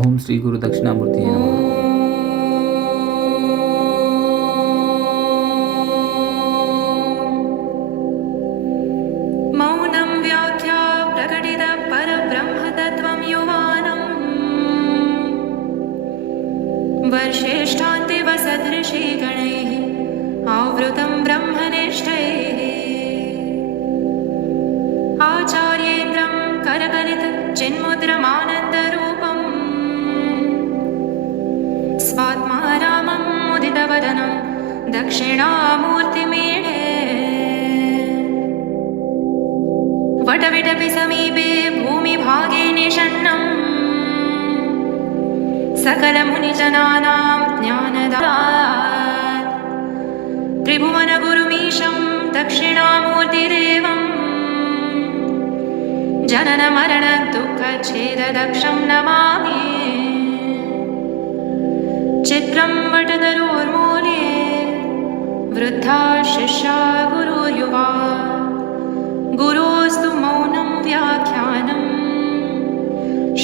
ಓಂ ಶ್ರೀ ಗುರು ದಕ್ಷಿಣಾಮೂರ್ತಿಯೇ ನಮಃ. मौनं व्याख्या प्रकटित परब्रह्मतत्त्वं युवानम् वर्षेष्ठान्तिवसदृशीगणैः आवृतं ब्रह्मनिष्ठैः आचार्येन्द्रं करकलितचिन्मुद्रमानन्दरूपम् स्वात्मा रामं मुदितवदनं दक्षिणामूर्तिमीडे वटविटपि समीपे भूमिभागे निषण्णम् सकलमुनिजनानां ज्ञानदात् त्रिभुवनगुरुमीशं दक्षिणामूर्तिदेवम् जननमरणदुःखच्छेददक्षं नमामि। चित्रं वटतरोर्मूले वृद्धा शिष्या गुरुर्युवा गुरोस्तु मौनं व्याख्यानं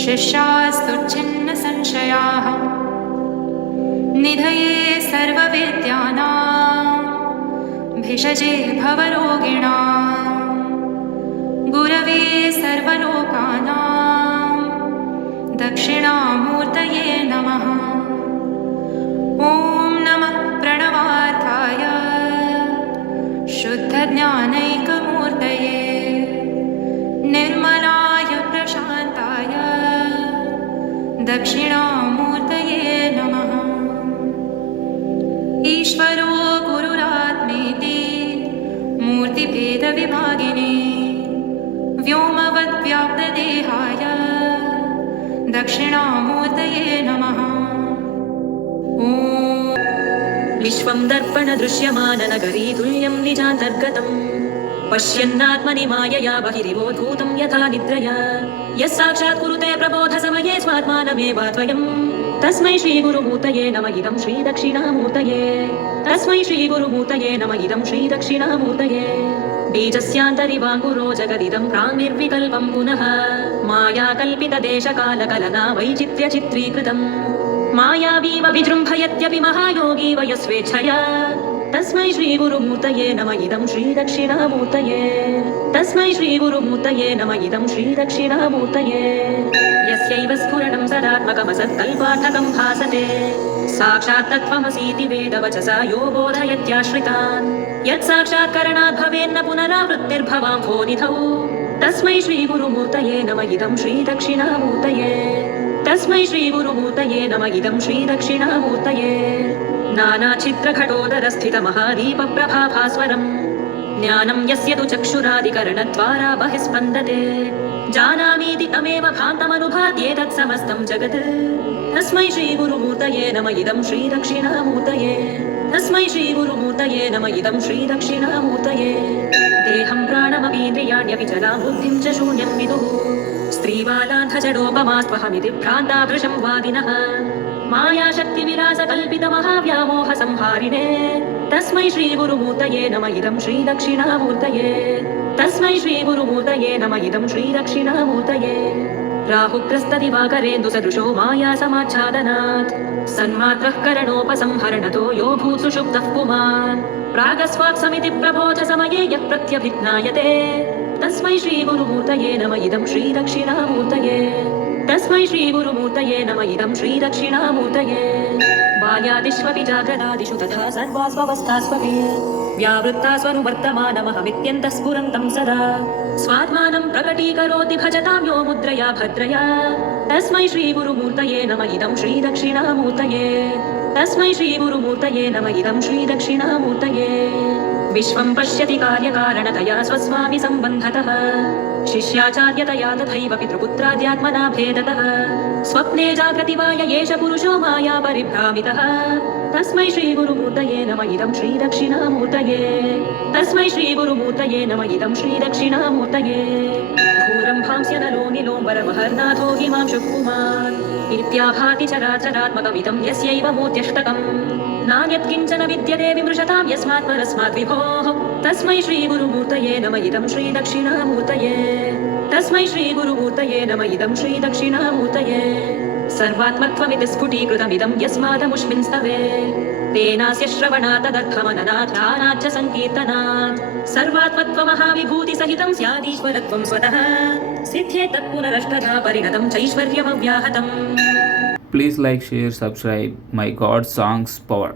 शिष्यास्तु छिन्नसंशयाः निधये सर्वविद्यानां भिषजे भवरोगिणां गुरवे सर्वलोकानां दक्षिणामूर्तये नमः। ॐ नमः प्रणवार्थाय शुद्धज्ञानैकमूर्तये निर्मलाय प्रशान्ताय दक्षिणामूर्तये नमः। ईश्वरो गुरुरात्मेति मूर्तिभेदविभागिने व्योमवद्व्याप्तदेहाय दक्षिणामूर्तये नमः। ॐ विश्वं दर्पणदृश्यमाननगरी तुल्यं निजान्तर्गतम् पश्यन्नात्मनि मायया बहिरिवोधूतं यथा निद्रया यः साक्षात् कुरुते प्रबोधसमये स्वात्मानमेवाद्वयम् तस्मै श्रीगुरुमूर्तये नम इदं श्रीदक्षिणामूर्तये तस्मै श्रीगुरुमूर्तये नम इदं श्रीदक्षिणामूर्तये बीजस्यान्तरिवाङ्कुरो जगदिदं प्राङ्निर्विकल्पं पुनः मायाकल्पितदेशकालकलना वैचित्र्यचित्रीकृतम् मायावीव विजृम्भयत्यपि महायोगी वयस्वेच्छया तस्मै श्रीगुरुमूर्तये नम इदं श्रीदक्षिणामूर्तये तस्मै श्रीगुरुमूर्तये नम इदं श्रीदक्षिणामूर्तये यस्यैव स्फुरणं सदात्मकमसत्कल्पार्थकं भासते साक्षात् तत्त्वमसीति वेदवचसा यो बोधयत्याश्रितान् यत्साक्षात्करणात् भवेन्न पुनरावृत्तिर्भवाम्भोनिधौ तस्मै श्रीगुरुमूर्तये नम इदं श्रीदक्षिणामूर्तये तस्मै श्रीगुरुमूर्तये नम इदं श्रीदक्षिणामूर्तये नानाचित्रघटोदरस्थितमहादीपप्रभाभास्वरम् ज्ञानं यस्य तु चक्षुरादिकरणद्वारा बहिस्पन्दते जानामीति तमेव भान्तमनुभात्येतत् समस्तं जगत् तस्मै श्रीगुरुमूर्तये नम इदं श्रीदक्षिणामूर्तये तस्मै श्रीगुरुमूर्तये नम इदं श्रीदक्षिणामूर्तये देहं प्राणमपीन्द्रियाण्यपि जला बुद्धिं च शून्यं विदुः स्त्रीबालान्धजडोपमास्त्वहमिति भ्रान्ता वृषं वादिनः मायाशक्तिविलासकल्पितमहाव्यामोहसंहारिणे तस्मै श्रीगुरुमूर्तये नम इदं श्रीदक्षिणामूर्तये तस्मै श्रीगुरुमूर्तये नम इदं श्रीदक्षिणामूर्तये राहुग्रस्तदिवाकरेन्दुसदृशो मायासमाच्छादनात् सन्मात्रः करणोपसंहरणतो यो भूत्सुषुप्तः पुमान् प्रागस्वाक्समिति प्रबोधसमये यः प्रत्यभिज्ञायते तस्मै श्रीगुरुमूर्तये नम इदं श्रीदक्षिणामूर्तये तस्मै श्रीगुरुमूर्तये नम इदं श्रीदक्षिणामूर्तये बाल्यादिष्वपि जाग्रदादिषु तथा सर्वास्वस्थास्वपि व्यावृत्तास्वनुवर्तमानमहमित्यन्तः स्फुरन्तं सदा स्वात्मानं प्रकटीकरोति भजतां यो मुद्रया भद्रया तस्मै श्रीगुरुमूर्तये नम इदं श्रीदक्षिणामूर्तये तस्मै श्रीगुरुमूर्तये नम इदं श्रीदक्षिणामूर्तये विश्वं पश्यति कार्यकारणतया स्वस्वामि सम्बन्धतः शिष्याचार्यतया तथैव पितृपुत्राद्यात्मना भेदतः स्वप्ने जाग्रति वा य एष पुरुषो माया परिभ्रामितः तस्मै श्रीगुरुमूर्तये नम इदं श्रीदक्षिणामूर्तये तस्मै श्रीगुरुमूर्तये नम इदं श्रीदक्षिणामूर्तये घोरं भांस्यनलो निलोम्बरमहर्नाथो हिमांशुः पुमान् इत्याभाति चराचरात्मकमिदं यस्यैव मूर्त्यष्टकम् नान्यत्किञ्चन विद्यते विमृशतां यस्मात् परस्मात् विभोः तस्मै श्रीगुरुमूर्तये नम इदं श्रीदक्षिणामूर्तये तस्मै श्रीगुरुमूर्तये नम इदं श्रीदक्षिणामूर्तये सर्वात्मत्वमिति स्फुटीकृतमिदं यस्मादमुष्मिन् स्तवे तेनास्य श्रवणात् ध्यानाच्च सङ्कीर्तनात् सर्वात्मत्वमहाविभूतिसहितं स्यादीश्वरत्वं स्वतः सिद्ध्येतत् पुनरष्टधा परिणतं चैश्वर्यमव्याहतम्. Please like, share, subscribe my God Songs Power.